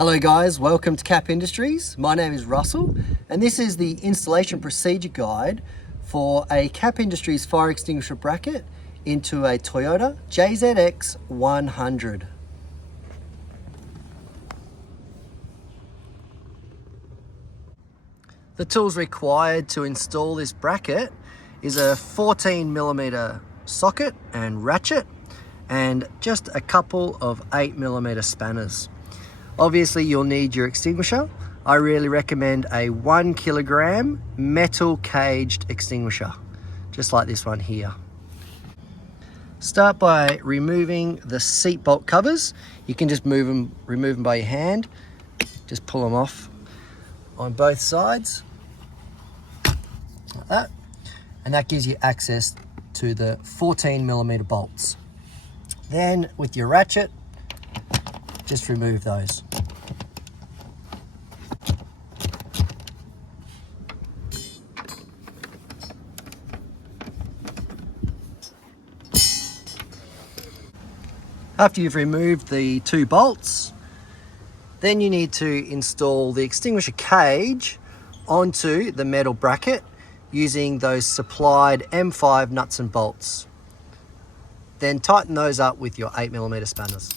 Hello guys, welcome to Kap Industries. My name is Russell and this is the installation procedure guide for a Kap Industries fire extinguisher bracket into a Toyota JZX100. The tools required to install this bracket is a 14mm socket and ratchet and just a couple of 8mm spanners. Obviously you'll need your extinguisher. I really recommend a 1 kilogram metal caged extinguisher, just like this one here. Start by removing the seat bolt covers. You can just remove them by your hand. Just pull them off on both sides, like that. And that gives you access to the 14mm bolts. Then with your ratchet, just remove those. After you've removed the two bolts, then you need to install the extinguisher cage onto the metal bracket using those supplied M5 nuts and bolts. Then tighten those up with your 8mm spanners.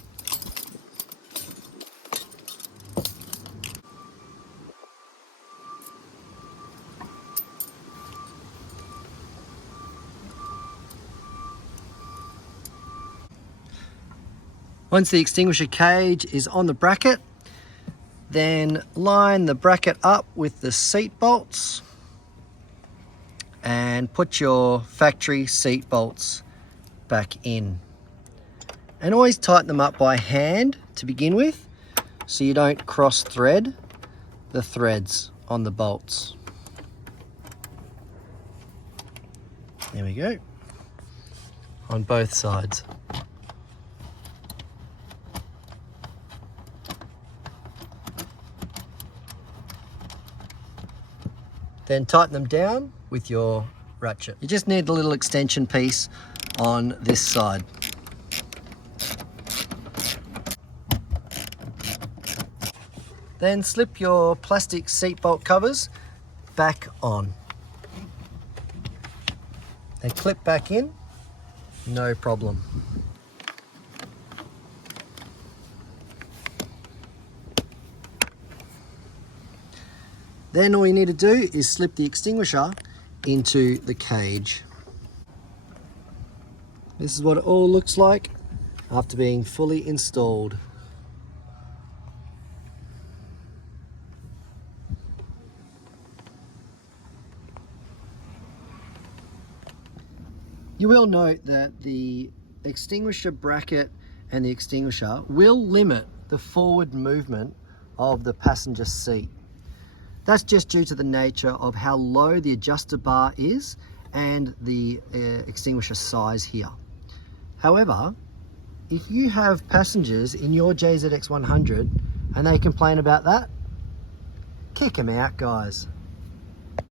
Once the extinguisher cage is on the bracket, then line the bracket up with the seat bolts and put your factory seat bolts back in. And always tighten them up by hand to begin with, so you don't cross thread the threads on the bolts. There we go, on both sides. Then tighten them down with your ratchet. You just need the little extension piece on this side. Then slip your plastic seat bolt covers back on. They clip back in, no problem. Then all you need to do is slip the extinguisher into the cage. This is what it all looks like after being fully installed. You will note that the extinguisher bracket and the extinguisher will limit the forward movement of the passenger seat. That's just due to the nature of how low the adjuster bar is and the extinguisher size here. However, if you have passengers in your JZX100 and they complain about that, kick them out, guys.